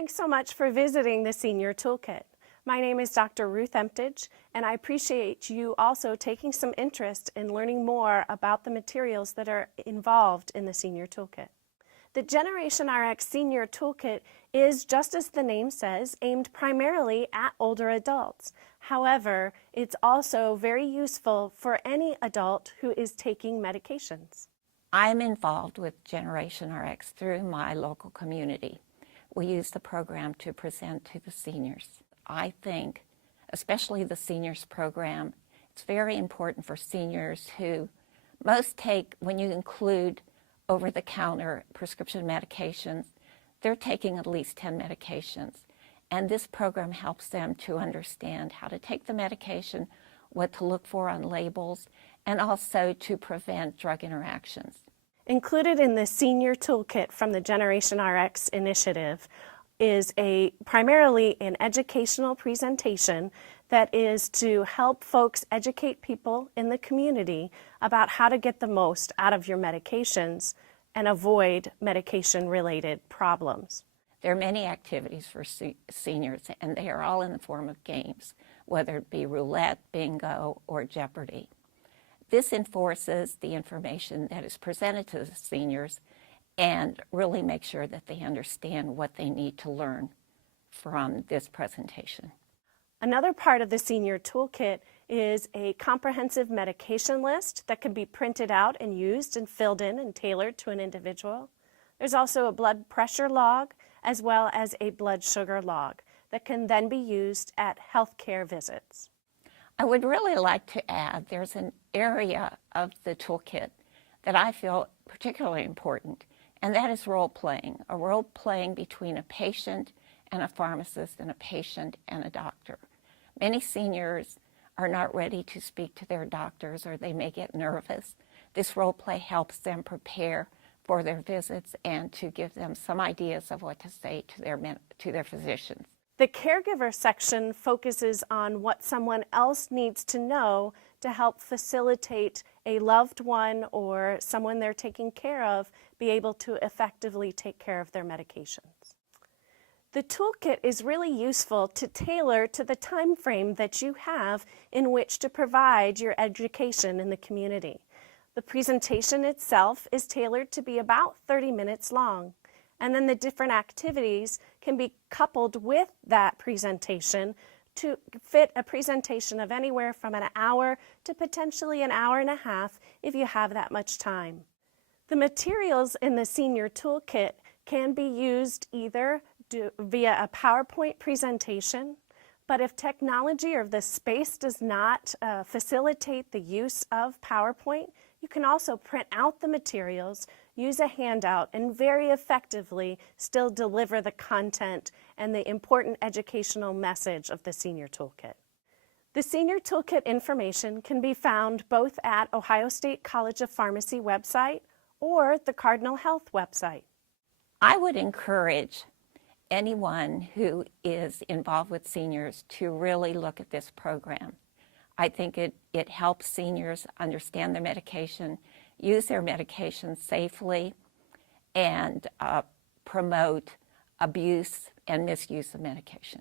Thanks so much for visiting the Senior Toolkit. My name is Dr. Ruth Emptage, and I appreciate you also taking some interest in learning more about the materials that are involved in the Senior Toolkit. The Generation RX Senior Toolkit is, just as the name says, aimed primarily at older adults. However, it's also very useful for any adult who is taking medications. I'm involved with Generation RX through my local community. We use the program to present to the seniors. I think, especially the seniors program, it's very important for seniors who most take, when you include over-the-counter prescription medications, they're taking at least 10 medications. And this program helps them to understand how to take the medication, what to look for on labels, and also to prevent drug interactions. Included in the Senior Toolkit from the Generation RX initiative is primarily an educational presentation that is to help folks educate people in the community about how to get the most out of your medications and avoid medication-related problems. There are many activities for seniors, and they are all in the form of games, whether it be roulette, bingo, or Jeopardy! This enforces the information that is presented to the seniors and really makes sure that they understand what they need to learn from this presentation. Another part of the Senior Toolkit is a comprehensive medication list that can be printed out and used and filled in and tailored to an individual. There's also a blood pressure log as well as a blood sugar log that can then be used at healthcare visits. I would really like to add there's an area of the toolkit that I feel particularly important, and that is role-playing, a role-playing between a patient and a pharmacist and a patient and a doctor. Many seniors are not ready to speak to their doctors, or they may get nervous. This role-play helps them prepare for their visits and to give them some ideas of what to say to their physicians. The caregiver section focuses on what someone else needs to know to help facilitate a loved one or someone they're taking care of be able to effectively take care of their medications. The toolkit is really useful to tailor to the time frame that you have in which to provide your education in the community. The presentation itself is tailored to be about 30 minutes long. And then the different activities can be coupled with that presentation to fit a presentation of anywhere from an hour to potentially an hour and a half if you have that much time. The materials in the Senior Toolkit can be used either via a PowerPoint presentation, but if technology or the space does not facilitate the use of PowerPoint, you can also print out the materials, use a handout, and very effectively still deliver the content and the important educational message of the Senior Toolkit. The Senior Toolkit information can be found both at Ohio State College of Pharmacy website or the Cardinal Health website. I would encourage anyone who is involved with seniors to really look at this program. I think it helps seniors understand their medication, use their medication safely, and promote abuse and misuse of medication.